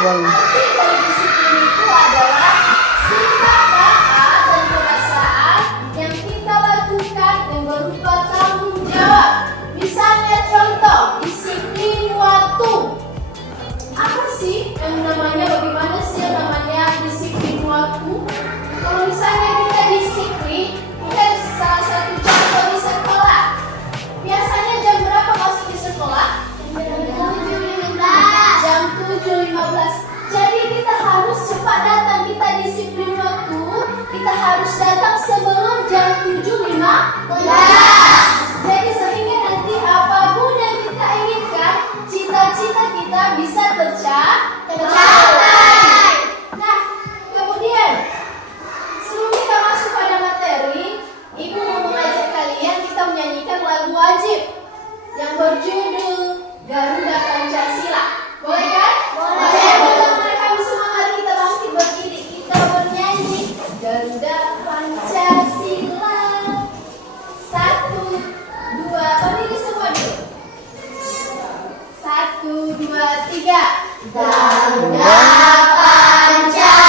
Bang. Arti dari disiplin itu adalah sikap taat dan perasaan yang kita lakukan yang berupa tanggung jawab. Misalnya contoh, disiplin waktu. Apa sih yang namanya, bagaimana sih yang namanya disiplin waktu? Kalau misalnya kita disiplin, kita salah satu contoh di sekolah. Biasanya jam berapa masuk di sekolah? Jam 7.15. Jadi kita harus cepat datang, kita disiplin waktu. Kita harus datang sebelum jam 7.15. Jadi sehingga nanti apapun yang kita inginkan, cita-cita kita bisa tercapai. Nah, kemudian sebelum kita masuk pada materi, Ibu mau mengajak kalian kita menyanyikan lagu wajib yang berjudul Garuda Pancasila. Boleh kan? Boleh. Boleh. Kami semua mari kita bangkit berdiri, kita bernyanyi Garuda Pancasila. 1, 2, berdiri semua dulu. 1, 2, 3. Garuda Pancasila.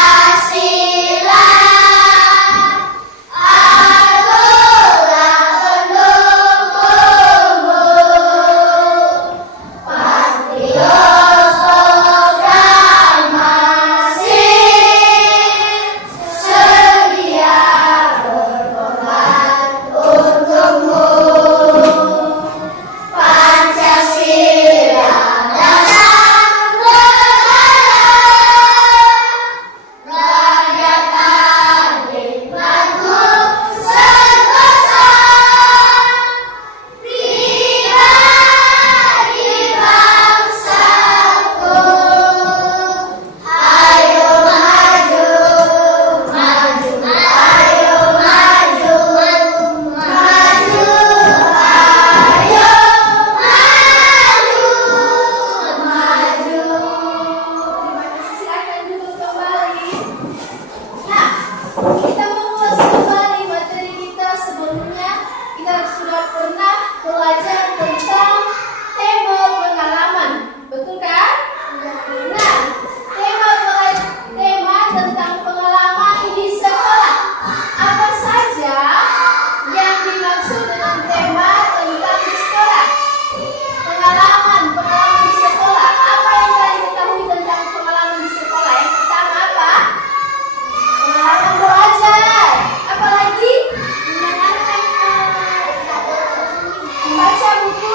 Baca buku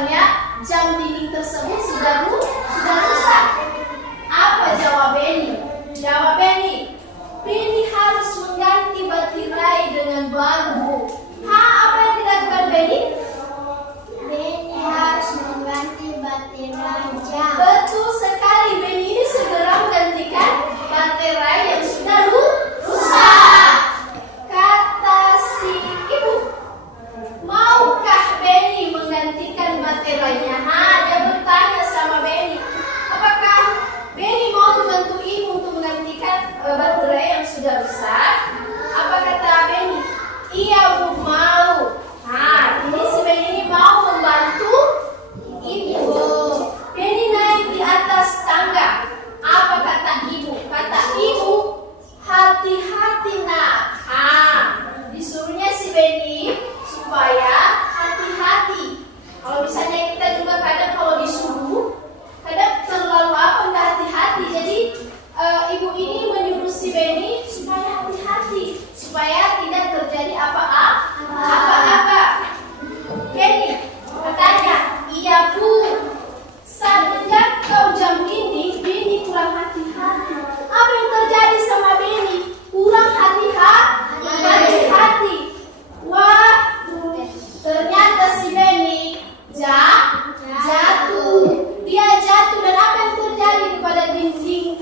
jawabannya jam dinding tersebut sudah rusak. Apa jawab Benny? Jawab Benny. Benny harus mengganti baterai dengan baru. Apa yang dilakukan Benny? Benny harus mengganti baterai jam. Betul sekali, Benny ini segera menggantikan baterai yang sudah rusak. Kata si ibu, maukah Benny menggantikan baterainya? Dia bertanya sama Benny, apakah Benny mau membantu ibu untuk menggantikan baterai yang sudah rusak? Apa kata Benny? Iya Bu, mau. Ini si Benny ini mau membantu ibu. Benny naik di atas tangga. Apa kata ibu? Kata ibu, hati-hati nak. Disuruhnya si Benny supaya hati-hati. Kalau misalnya kita juga kadang kalau disuruh, kadang terlalu enggak hati-hati. Jadi ibu ini menyuruh si Benny supaya hati-hati, supaya tidak terjadi apa-apa. Benny katanya, iya Bu. Semenjak kau jam dinding, Benny kurang hati-hati. Apa yang terjadi sama Benny? Kurang hati-hati. Wah, ternyata si Benny jatuh. Dia jatuh dan apa yang terjadi kepada dinding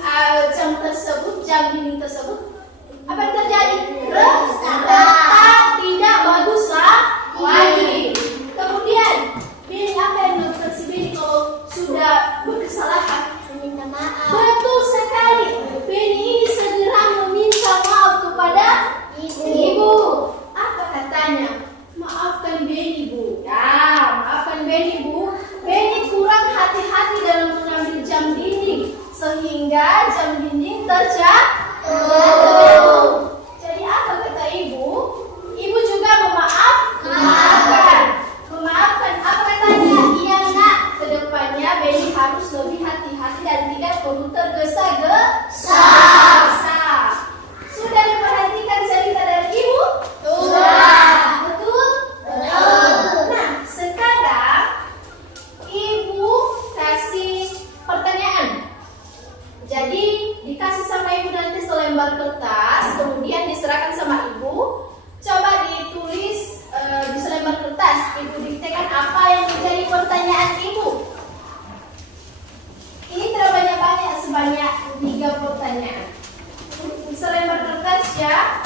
jam dinding tersebut? Apa yang terjadi? Retak, tidak bagus lagi. Kemudian Benny apa yang melakukan si Benny kalau sudah berkesalahan? Meminta maaf. Betul sekali. Benny ini segera meminta maaf kepada ibu. Apa katanya? Maafkan Benny Bu. Maafkan Benny Bu. Benny kurang hati-hati dalam mengambil jam dinding sehingga jam dinding terjatuh. Jadi apa kata ibu? Ibu juga memaafkan. Apa katanya? Iya nak, kedepannya Benny harus lebih hati-hati dan tidak perlu tergesa-gesa. Sudah diperhatikan cerita dari ibu? Sudah. Betul? Nah, sekarang ibu kasih pertanyaan. Jadi dikasih sama ibu nanti selembar kertas, kemudian diserahkan sama ibu. Coba ditulis di selembar kertas. Ibu diktekan apa yang menjadi pertanyaan ibu. Ini tidak banyak-banyak, sebanyak 3 pertanyaan. Di selembar kertas ya.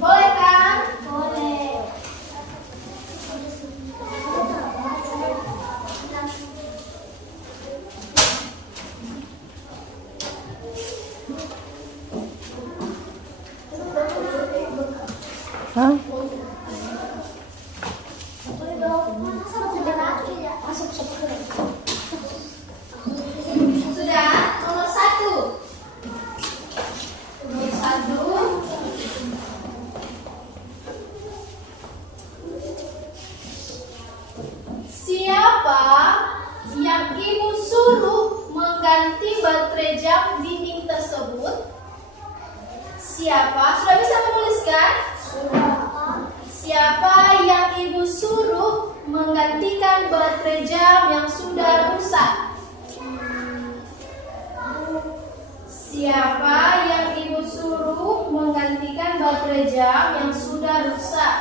Boleh kan? Boleh. Sudah, nomor 1. Nomor 1. Siapa yang ibu suruh mengganti baterai jam dinding tersebut? Siapa? Sudah bisa menuliskan? Siapa yang ibu suruh menggantikan baterai jam yang sudah rusak? Siapa yang ibu suruh menggantikan baterai jam yang sudah rusak?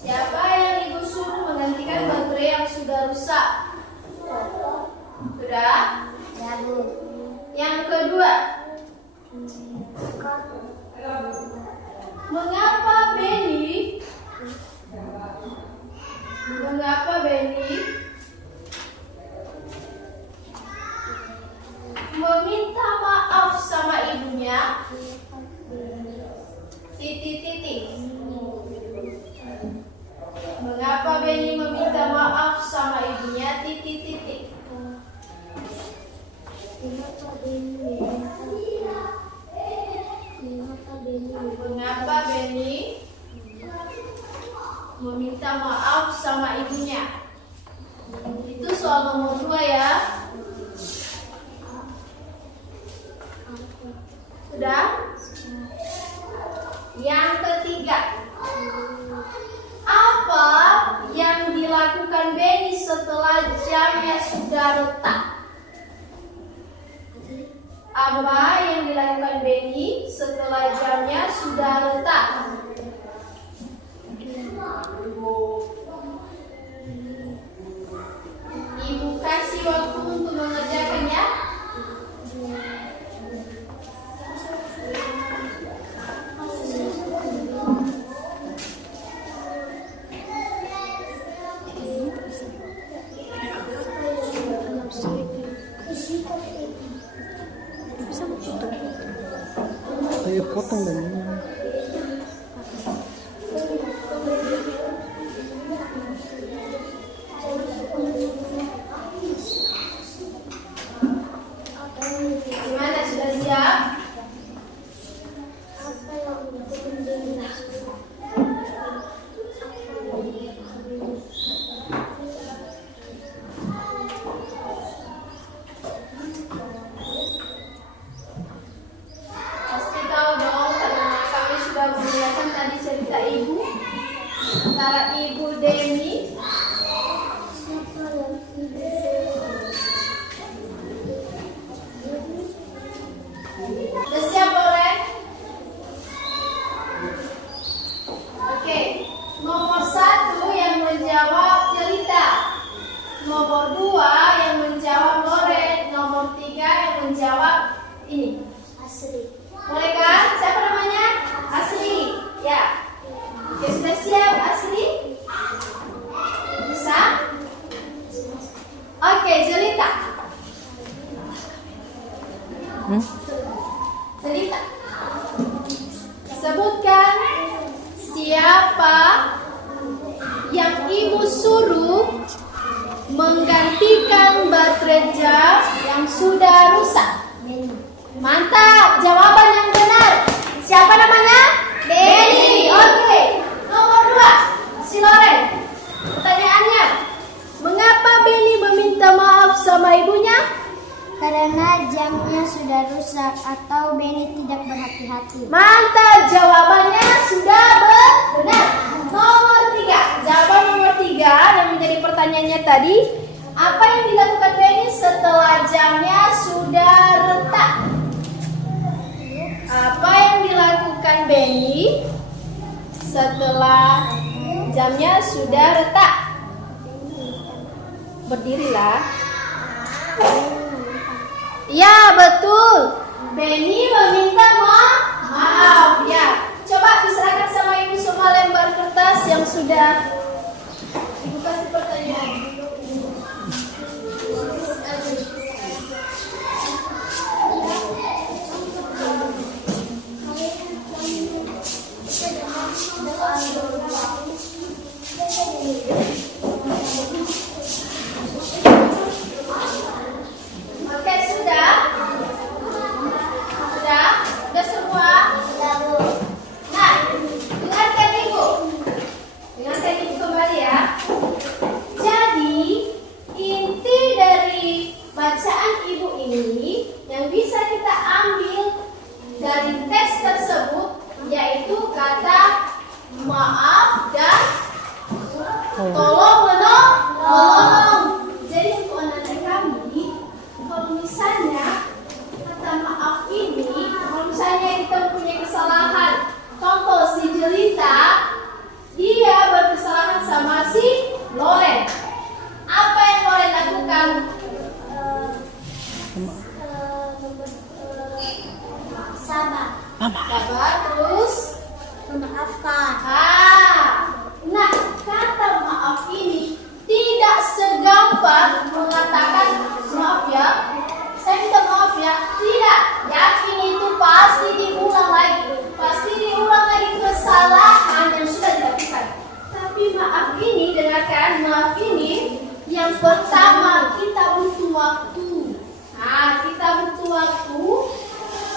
Siapa yang ibu suruh menggantikan baterai yang sudah rusak? Sudah? Yang kedua, mengapa Benny meminta maaf sama ibunya? Mengapa Benny meminta maaf sama ibunya? Mengapa Benny meminta maaf sama ibunya? Itu soal nomor 2 ya. Sudah? Yang ketiga, antara Ibu Deni. Udah siap, Loren? Oke, nomor 1 yang menjawab Jelita, nomor 2 yang menjawab Loren, nomor 3 yang menjawab ini Asri. boleh kan? Siapa namanya? Asri. Ya. Oke, sudah siap Asri? Bisa? Oke, Jelita. Jelita. Sebutkan siapa yang ibu suruh menggantikan baterai jam yang sudah rusak. Mantap, jawaban yang benar. Siapa namanya? Benny. Oke. Nomor 2, si Loren. Pertanyaannya, mengapa Benny meminta maaf sama ibunya? Karena jamnya sudah rusak atau Benny tidak berhati-hati. Mantap, jawabannya sudah benar. Nomor 3, jawaban nomor 3 yang menjadi pertanyaannya tadi. Apa yang dilakukan Benny setelah jamnya sudah retak? Apa yang dilakukan Benny setelah jamnya sudah retak? Berdirilah. Ya, betul. Benny meminta maaf. Ya, coba diserahkan sama ibu semua lembar kertas yang sudah ibu kasih pertanyaan. Oke, sudah? Sudah semua? Nah, dengarkan ibu. Dengarkan ibu kembali ya. Jadi, inti dari bacaan ibu ini yang bisa kita ambil dari teks tersebut yaitu kata maaf dan tolong menolong. Jadi untuk anak-anak kami, kalau misalnya kata maaf ini, kalau misalnya kita mempunyai kesalahan, contoh si Jelita, dia berkesalahan sama si Loren. Apa yang Loren lakukan? Sabar. Sabar, terus Memaafkan. nah kata maaf ini tidak segampang mengatakan maaf ya, saya minta maaf ya. Tidak, yakin itu pasti diulang lagi kesalahan yang sudah dilakukan. Tapi maaf ini, dengarkan, maaf ini yang pertama kita butuh waktu. Kita butuh waktu.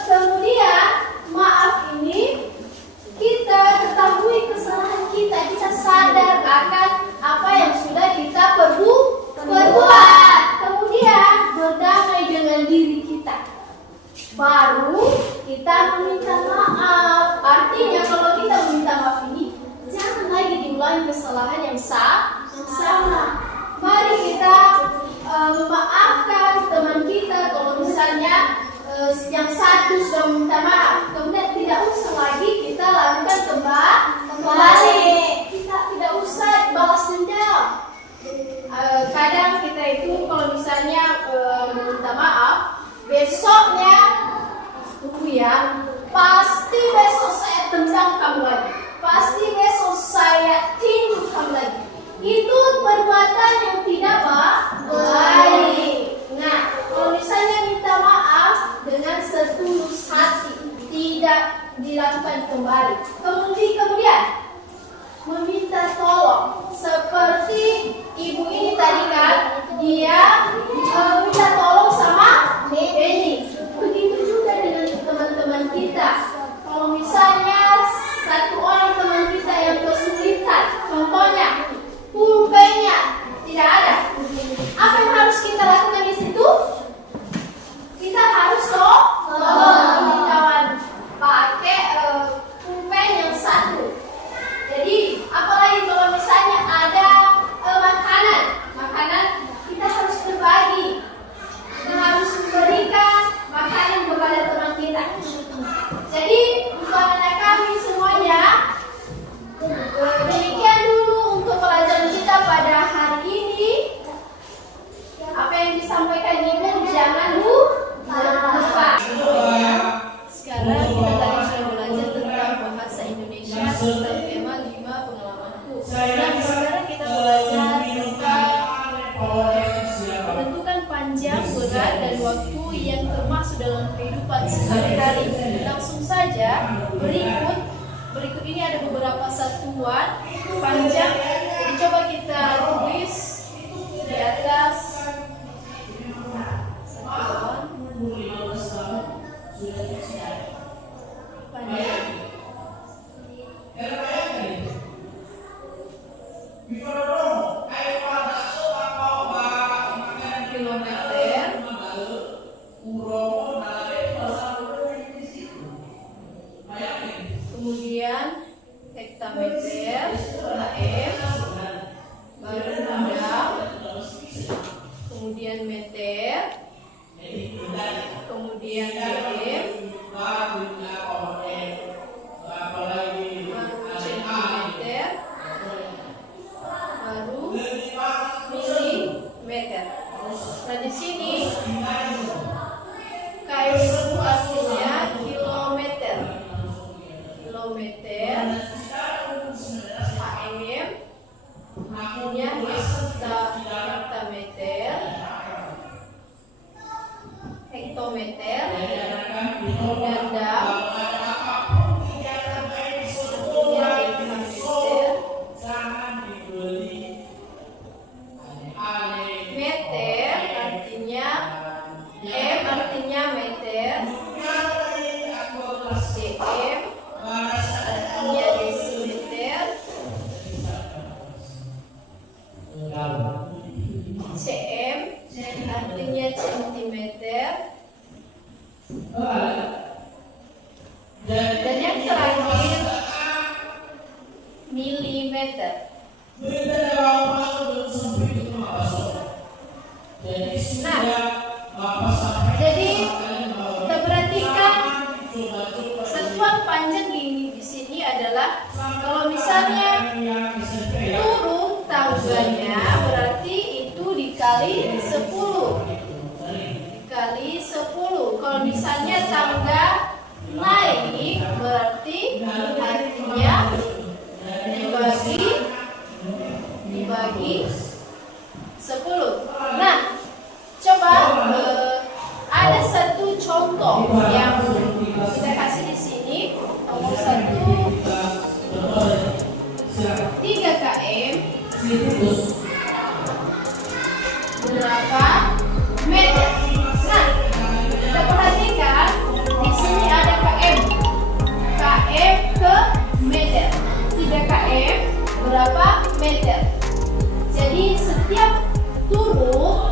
Kemudian maaf ini kita ketahui kesalahan kita sadar akan apa yang sudah kita perbuat. Kemudian berdamai dengan diri kita. Baru kita meminta maaf. Artinya kalau kita meminta maaf ini, jangan lagi diulangi kesalahan yang sama. Mari kita memaafkan teman kita kalau misalnya yang satu sudah meminta maaf, kemudian tidak usah lagi kita lakukan kembali. Kita tidak usah balas dendam. Kadang kita itu kalau misalnya meminta maaf, besoknya tunggu ya, pasti besok saya tendang kamu lagi, pasti besok saya tinju kamu lagi. Itu perbuatan yang tidak baik. Nah, kalau misalnya minta maaf dengan setulus hati, tidak dilakukan kembali. Kemudian meminta tolong, seperti ibu ini tadi kan, dia minta tolong sama Benny. Begitu juga dengan teman-teman kita. Kalau misalnya satu orang teman kita yang kesulitan, contohnya pulpennya tidak ada, apa yang harus kita lakukan di situ? Kita harus tolong kawan pakai pulpen yang satu. Jadi apalagi kalau panjang. Jadi coba kita tulis di atas satuan panjang. Kilometer, kemudian hektameter, km, baru jam, kemudian meter, kemudian dm, baru centimeter, baru milimeter. Nah, di sini km itu artinya kilometer. Kilometer, km artinya hektameter, hektometer, dan dam artinya dekameter, meter artinya m artinya meter, dm artinya desimeter, cm artinya centimeter, dan yang terakhir milimeter. Nah, jadi kita perhatikan satuan panjang di sini adalah kalau misalnya turun tangganya berarti itu dikali 10. Dikali 10. Kalau misalnya tangga naik berarti artinya dibagi 10. Nah, coba ada satu contoh yang kita kasih di sini. Nomor 1, 3 km berapa meter? Nah, kita perhatikan di sini ada km. Km ke meter. 3 km berapa meter? Jadi setiap turun